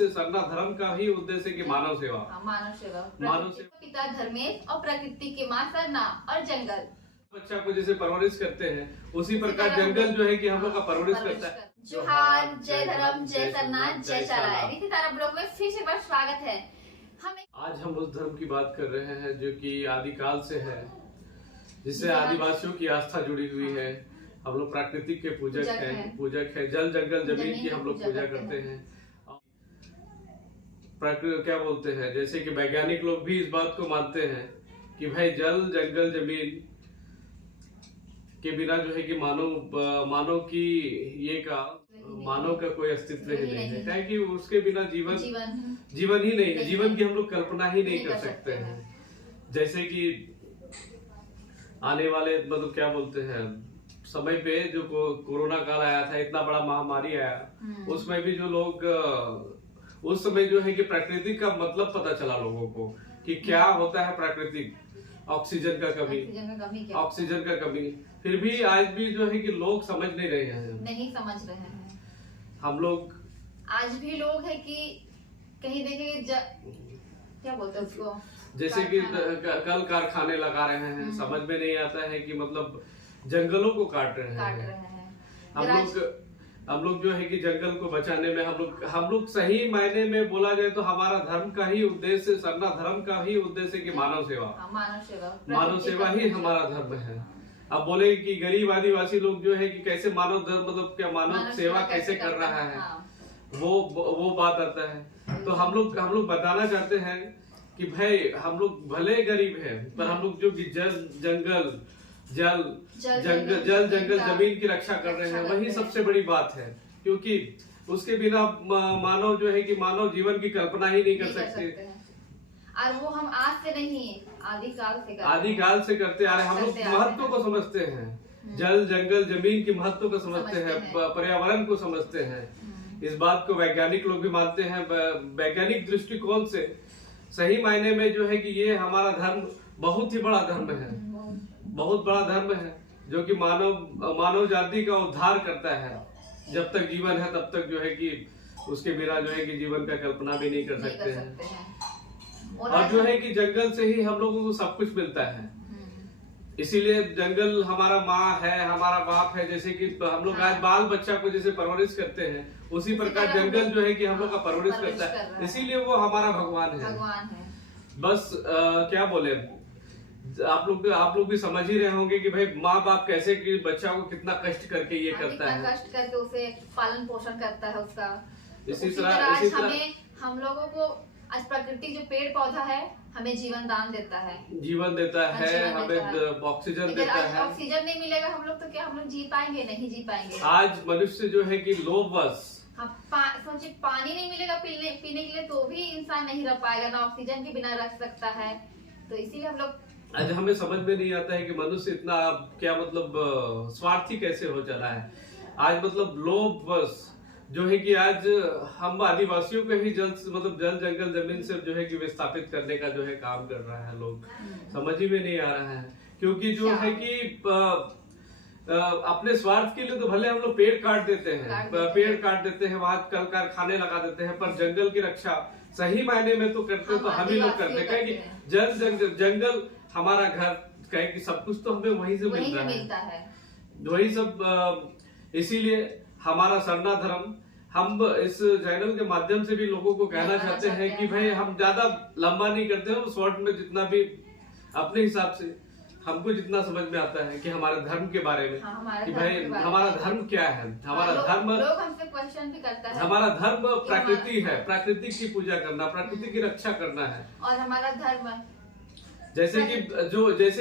उद्देश्य सरना धर्म का ही उद्देश्य की मानव सेवा। मानव सेवा। मानव सेवा। पिता धर्मेश और प्रकृति के माँ सरना और जंगल। बच्चा को जैसे परवरिश करते हैं उसी प्रकार जंगल जो है कि हम लोग का परवरिश करता है। जोहार, जय धर्म, जय सरना, जय चारा। रीति तारा ब्लॉग में फिर से बार स्वागत है। आज हम उस धर्म की बात कर रहे हैं जो कि आदिकाल से है, जिससे आदिवासियों की आस्था जुड़ी हुई है। हम लोग प्राकृतिक के पूजक हैं, जल जंगल जमीन की हम लोग पूजा करते हैं। क्या बोलते हैं, जैसे कि वैज्ञानिक लोग भी इस बात को मानते हैं कि भाई जल जंगल जमीन के बिना जो है कि मानव की मानव का कोई अस्तित्व ही नहीं है। क्या कि उसके बिना जीवन ही नहीं है। जीवन की हम लोग कल्पना ही नहीं कर सकते हैं। जैसे कि आने वाले मतलब क्या बोलते हैं समय पे जो कोरोना काल आया था, इतना बड़ा महामारी आया, उसमें भी जो लोग उस समय जो है कि प्राकृतिक का मतलब पता चला लोगों को कि क्या होता है प्राकृतिक। ऑक्सीजन का कमी फिर भी आज भी जो है कि लोग समझ नहीं समझ रहे हैं। हम लोग आज भी लोग है कि कहीं देखेंगे क्या बोलते हैं उसको, जैसे कि कल कारखाने लगा रहे हैं, समझ में नहीं आता है कि मतलब जंगलों को काट रहे हैं। हम लोग जो है कि जंगल को बचाने में हम लोग सही मायने में बोला जाए तो हमारा धर्म का ही उद्देश्य, सरना धर्म का ही उद्देश्य की मानव सेवा ही हमारा धर्म है। अब बोले कि गरीब आदिवासी लोग जो है कि कैसे मानव धर्म मतलब क्या मानव सेवा कैसे कर रहा है, वो बात आता है। तो हम लोग बताना चाहते हैं कि भाई हम लोग भले गरीब हैं, पर हम लोग जो जल जंगल जमीन की रक्षा कर रहे हैं, वही सबसे बड़ी बात है। क्योंकि उसके बिना मानव जो है कि मानव जीवन की कल्पना ही नहीं कर सकते। और वो हम आज से नहीं, आदिकाल से करते आ रहे हैं। हम लोग महत्व को समझते हैं, जल जंगल जमीन की महत्व को समझते हैं, पर्यावरण को समझते हैं। इस बात को वैज्ञानिक लोग भी मानते हैं। वैज्ञानिक दृष्टिकोण से सही मायने में जो है कि ये हमारा धर्म बहुत ही बड़ा धर्म है, बहुत बड़ा धर्म है, जो कि मानव जाति का उद्धार करता है। जब तक जीवन है तब तक जो है कि उसके बिना जो है कि जीवन का कल्पना भी नहीं कर सकते हैं। और जो है कि जंगल से ही हम लोगों को सब कुछ मिलता है। इसीलिए जंगल हमारा माँ है, हमारा बाप है। जैसे कि हम लोग आज बाल बच्चा को जैसे परवरिश करते हैं, उसी प्रकार जंगल जो है कि हम लोग का परवरिश करता है। इसीलिए वो हमारा भगवान है। बस क्या बोले, आप लोग भी समझ ही रहे होंगे कि भाई माँ बाप कैसे कि बच्चा को कितना कष्ट करके ये करता है, कष्ट करके उसे पालन पोषण करता है उसका। इसी तरह हम लोगों को आज प्रकृति जो पेड़ पौधा है हमें जीवन दान देता है, हमें ऑक्सीजन देता है। ऑक्सीजन नहीं मिलेगा हम लोग तो क्या हम लोग जी पाएंगे? नहीं जी पाएंगे। आज मनुष्य जो है कि लोभवश, सोचिए पानी नहीं मिलेगा पीने के लिए तो भी इंसान नहीं रह पाएगा, ना ऑक्सीजन के बिना रह सकता है। तो इसीलिए हम लोग आज हमें समझ में नहीं आता है कि मनुष्य इतना क्या मतलब स्वार्थी कैसे हो चला है। आज मतलब लोभवश जो है कि आज हम आदिवासियों को ही जल जंगल जमीन से जो है कि विस्थापित करने का जो है काम कर रहा है। लोग समझ ही में नहीं आ रहा है। क्योंकि जो है कि अपने स्वार्थ के लिए तो भले हम लोग पेड़ काट देते हैं, वहां कल कारखाने लगा देते हैं, पर जंगल की रक्षा सही मायने में तो करते तो हम ही लोग करते हैं। कि जंगल हमारा घर, कहे कि सब कुछ तो हमें वहीं से मिलता है, वही सब। इसीलिए हमारा सरना धर्म, हम इस चैनल के माध्यम से भी लोगों को कहना चाहते हैं कि भाई हम ज्यादा लंबा नहीं करते हैं, शॉर्ट में जितना भी अपने हिसाब से हमको जितना समझ में आता है कि हमारे धर्म के बारे में, कि भाई हमारा धर्म क्या है। हमारा धर्म, लोग हमसे क्वेश्चन भी करता है, हमारा धर्म प्रकृति है, प्रकृति की पूजा करना, प्रकृति की रक्षा करना है। और हमारा धर्म जैसे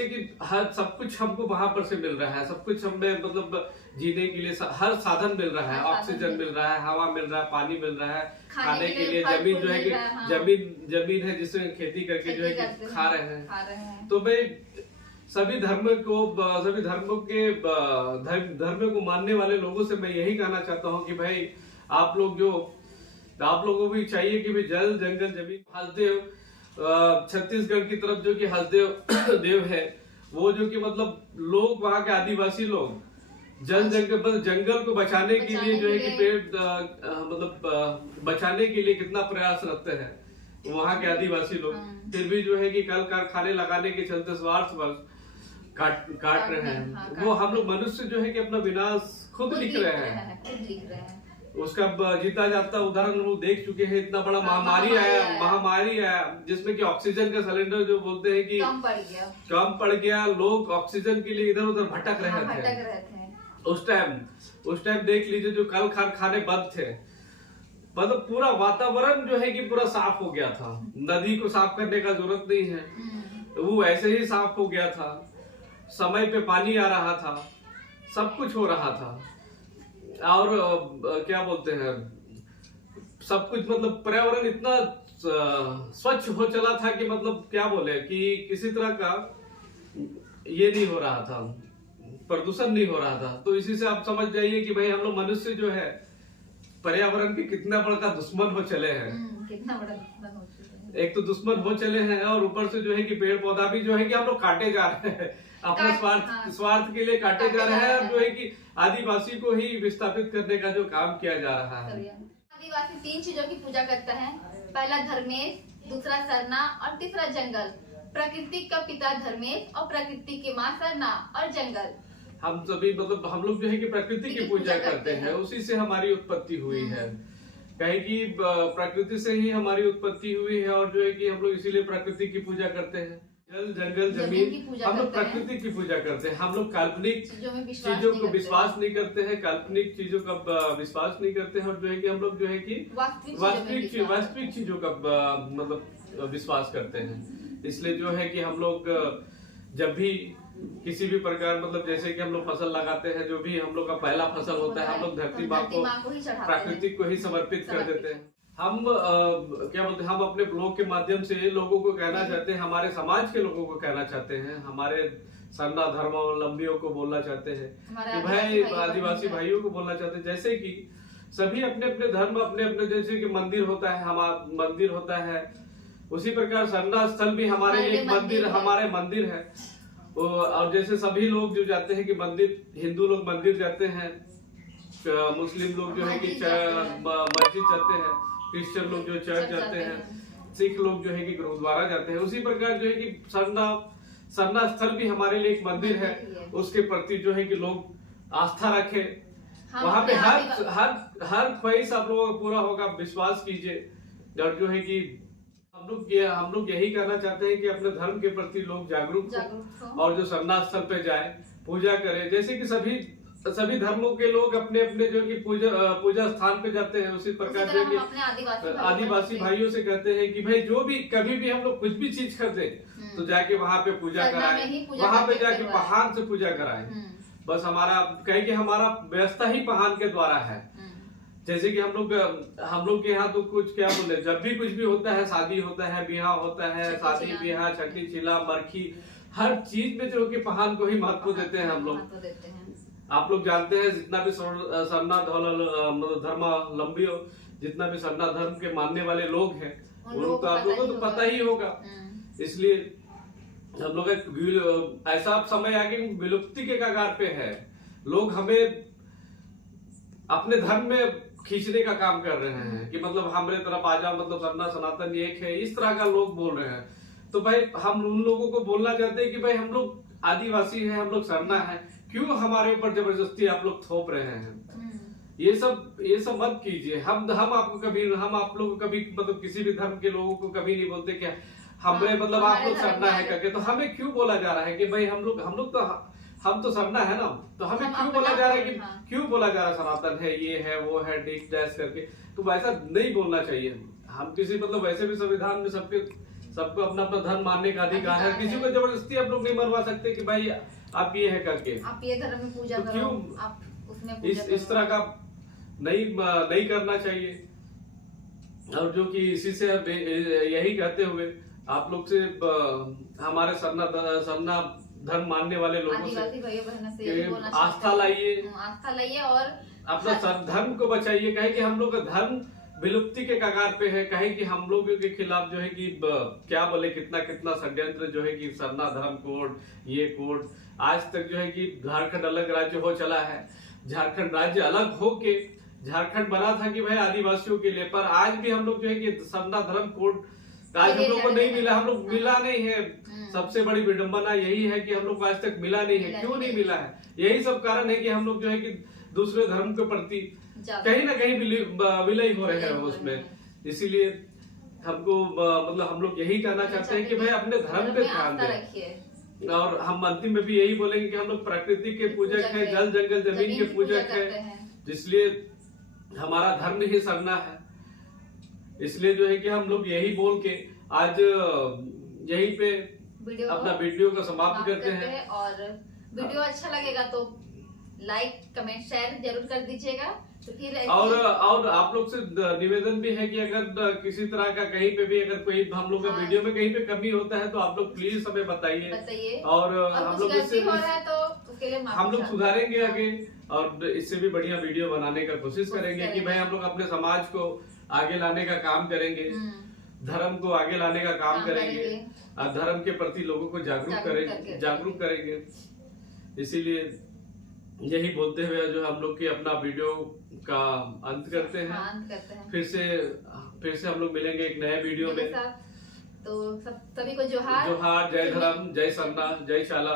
कि हर सब कुछ हमको वहां पर से मिल रहा है, सब कुछ हमें मतलब जीने के लिए हर साधन मिल रहा है। ऑक्सीजन मिल रहा है, हवा मिल रहा है, पानी मिल रहा है, खाने के लिए जमीन जो है कि जमीन है जिसमें खेती करके जो है कि खा रहे हैं। तो भाई सभी धर्म को मानने वाले लोगों से मैं यही कहना चाहता हूँ कि भाई आप लोगों को भी चाहिए कि भाई जल जंगल जमीन। हसदेव छत्तीसगढ़ की तरफ जो कि हसदेव देव है, वो जो कि मतलब लोग वहाँ के आदिवासी लोग जंगल को बचाने के लिए जो है कि पेड़ मतलब बचाने के लिए कितना प्रयास रखते हैं वहाँ के आदिवासी लोग, फिर भी जो है कि कल कारखाने लगाने के चलते स्वार्थवश काट रहे हैं। वो हम लोग मनुष्य जो है कि अपना विनाश खुद लिख रहे हैं। उसका जीता जाता उदाहरण वो देख चुके हैं। इतना बड़ा महामारी आया जिसमें कि ऑक्सीजन का सिलेंडर जो बोलते हैं कि कम पड़ गया, लोग ऑक्सीजन के लिए इधर उधर भटक रहे थे। उस टाइम देख लीजिए जो कल कारखाने बंद थे, मतलब पूरा वातावरण जो है कि पूरा साफ हो गया था। नदी को साफ करने का जरूरत नहीं है, वो ऐसे ही साफ हो गया था। समय पे पानी आ रहा था, सब कुछ हो रहा था। और क्या बोलते हैं, सब कुछ मतलब पर्यावरण इतना स्वच्छ हो चला था कि मतलब क्या बोले कि किसी तरह का ये नहीं हो रहा था, प्रदूषण नहीं हो रहा था। तो इसी से आप समझ जाइए कि भाई हम लोग मनुष्य जो है पर्यावरण के कितना बड़ा दुश्मन हो चले हैं। कितना बड़ा दुश्मन हो चले हैं। एक तो दुश्मन हो चले हैं और ऊपर से जो है कि पेड़ पौधा भी जो है कि हम लोग काटे जा रहे हैं, अपने स्वार्थ के लिए काटे जा रहे हैं। और जो है कि आदिवासी को ही विस्थापित करने का जो काम किया जा रहा है। आदिवासी 3 चीजों की पूजा करता है। पहला धर्मेश, दूसरा सरना और तीसरा जंगल। प्रकृति का पिता धर्मेश और प्रकृति की माँ सरना और जंगल। हम सभी मतलब हम लोग जो है कि प्रकृति की पूजा करते हैं, उसी से हमारी उत्पत्ति हुई है। कहे कि प्रकृति से ही हमारी उत्पत्ति हुई है और जो है कि हम लोग इसीलिए प्रकृति की पूजा करते हैं। जल जंगल जमीन हम लोग प्रकृति की पूजा करते हैं। हम लोग काल्पनिक चीजों को विश्वास नहीं करते हैं, काल्पनिक चीजों का विश्वास नहीं करते हैं। और जो है कि हम लोग जो है कि वास्तविक चीजों का मतलब विश्वास करते हैं। इसलिए जो है कि हम लोग जब भी किसी भी प्रकार मतलब जैसे कि हम लोग फसल लगाते हैं, जो भी हम लोग का पहला फसल होता है, हम लोग धरती माँ को प्राकृतिक को ही समर्पित कर देते हैं। हम क्या बोलते हैं, हम अपने ब्लॉग के माध्यम से लोगों को कहना चाहते हैं, हमारे समाज के लोगों को कहना चाहते हैं, हमारे सरना धर्मावलंबियों को बोलना चाहते हैं कि भाई आदिवासी भाइयों को बोलना चाहते हैं जैसे कि सभी अपने अपने धर्म अपने अपने जैसे कि मंदिर होता है, हमारा मंदिर होता है, उसी प्रकार सरना स्थल भी हमारे एक मंदिर है। और जैसे सभी लोग जो जाते हैं कि मंदिर, हिंदू लोग मंदिर जाते हैं, मुस्लिम लोग जो है कि मस्जिद जाते हैं, क्रिश्चियन लोग जो चर्च जाते हैं, सिख लोग जो है कि गुरुद्वारा जाते हैं। उसी प्रकार जो है कि सरना स्थल भी हमारे लिए एक मंदिर है। उसके प्रति जो है कि लोग आस्था रखे, वहाँ पे हर ख्वाहिश आप लोगों का पूरा होगा, विश्वास कीजिए। और जो है कि हम लोग यही कहना चाहते हैं कि अपने धर्म के प्रति लोग जागरूक हो और जो सरना स्थल पे जाए, पूजा करें। जैसे कि सभी धर्मों के लोग अपने अपने जो कि पूजा स्थान पे जाते हैं, उसी प्रकार जो कि आदिवासी भाइयों से कहते हैं कि भाई जो भी कभी भी हम लोग कुछ भी चीज खरीदे तो जाके वहाँ पे पूजा कराएं, वहाँ पे जाके पहाड़ से पूजा कराएं। बस हमारा कहे कि हमारा व्यवस्था ही पहाड़ के द्वारा है। जैसे कि हम लोग के यहाँ तो कुछ क्या बोले, जब भी कुछ भी होता है, शादी होता है, ब्याह होता है, शादी ब्याह, छठी चिला मरखी, हर चीज में जो कि पहाड़ को ही महत्व देते हैं हम लोग। आप लोग जानते हैं जितना भी सरना धर्मावलंबी हो, जितना भी सरना धर्म के मानने वाले लोग हैं, उनको आप लोगों को तो पता ही होगा। इसलिए हम लोग ऐसा समय आगे विलुप्ति के कगार पे है। लोग हमें अपने धर्म में खींचने का काम कर रहे हैं कि मतलब हमारे तरफ आ जाओ, मतलब सरना सनातन एक है, इस तरह का लोग बोल रहे हैं। तो भाई हम उन लोगों को बोलना चाहते हैं कि भाई हम लोग आदिवासी हैं, हम लोग सरना है, क्यों हमारे ऊपर जबरदस्ती आप लोग थोप रहे हैं। ये सब मत कीजिए। हम आप लोग कभी मतलब किसी भी धर्म के लोगों को कभी नहीं बोलते कि हमें मतलब आप लोग सरना है करके। तो हमें क्यों बोला जा रहा है कि भाई हम तो सरना है ना, तो हमें क्यों बोला जा रहा है कि क्यों बोला जा रहा है सनातन है, ये है वो है, डिक डैश करके। तो वैसा नहीं बोलना चाहिए। हम किसी मतलब वैसे भी संविधान में सबको अपना अपना धर्म मानने का अधिकार है। किसी को जबरदस्ती आप लोग नहीं मरवा सकते कि भाई आप ये है करके, आप ये धर्म में पूजा करो, क्यों आप उसमें इस तरह का नहीं करना चाहिए। और जो कि इसी से यही कहते हुए आप लोग से हमारे सरना धर्म मानने वाले लोगों से आस्था लाइए और अपना धर्म को बचाइए। कहे कि हम लोग का धर्म विलुप्ति के कगार पे है। कहीं कि हम लोगों के खिलाफ जो है कि क्या बोले, कितना कितना षड्यंत्र जो है कि सरना धर्म कोड, ये कोड, आज तक जो है कि झारखंड अलग राज्य हो चला है। झारखंड राज्य अलग हो के झारखंड बना था कि भाई आदिवासियों के लिए, पर आज भी हम लोग जो है कि सरना धर्म कोड आज हम लोग को नहीं मिला, हम लोग मिला नहीं है। सबसे बड़ी विडंबना यही है कि हम लोग को आज तक मिला नहीं है। क्यों नहीं मिला है? यही सब कारण है कि हम लोग जो है कि दूसरे धर्म के प्रति कहीं ना कहीं विलय हो रहे हैं उसमें। इसीलिए हमको मतलब हम लोग यही कहना चाहते हैं कि भाई अपने धर्म पे ध्यान दें। और हम अंतिम में भी यही बोलेंगे कि हम लोग प्रकृति के पूजक हैं, जल जंगल जमीन के पूजक हैं, इसलिए हमारा धर्म ही सरना है। इसलिए जो है कि हम लोग यही बोल के आज यहीं पे अपना वीडियो को समाप्त करते हैं। और वीडियो अच्छा लगेगा तो लाइक कमेंट शेयर जरूर कर दीजिएगा। तो फिर और आप लोग से निवेदन भी है कि अगर किसी तरह का कहीं पे भी अगर कोई हम लोग का वीडियो में कहीं पे कमी होता है तो आप लोग प्लीज हमें बताइए। और हम लोग इससे हम लोग सुधारेंगे आगे और इससे भी बढ़िया वीडियो बनाने का कोशिश करेंगे कि भाई हम लोग अपने समाज को आगे लाने का काम करेंगे, धर्म को आगे लाने का काम करेंगे और धर्म के प्रति लोगों को जागरूक करेंगे। इसीलिए यही बोलते हुए जो हम लोग की अपना वीडियो का अंत करते हैं। फिर से हम लोग मिलेंगे एक नए वीडियो में। तो सभी को जोहार, जय धर्म, जय सरना, जय शाला।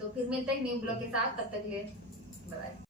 तो फिर मिलते हैं न्यू ब्लॉग के साथ, तब तक के लिए बाय।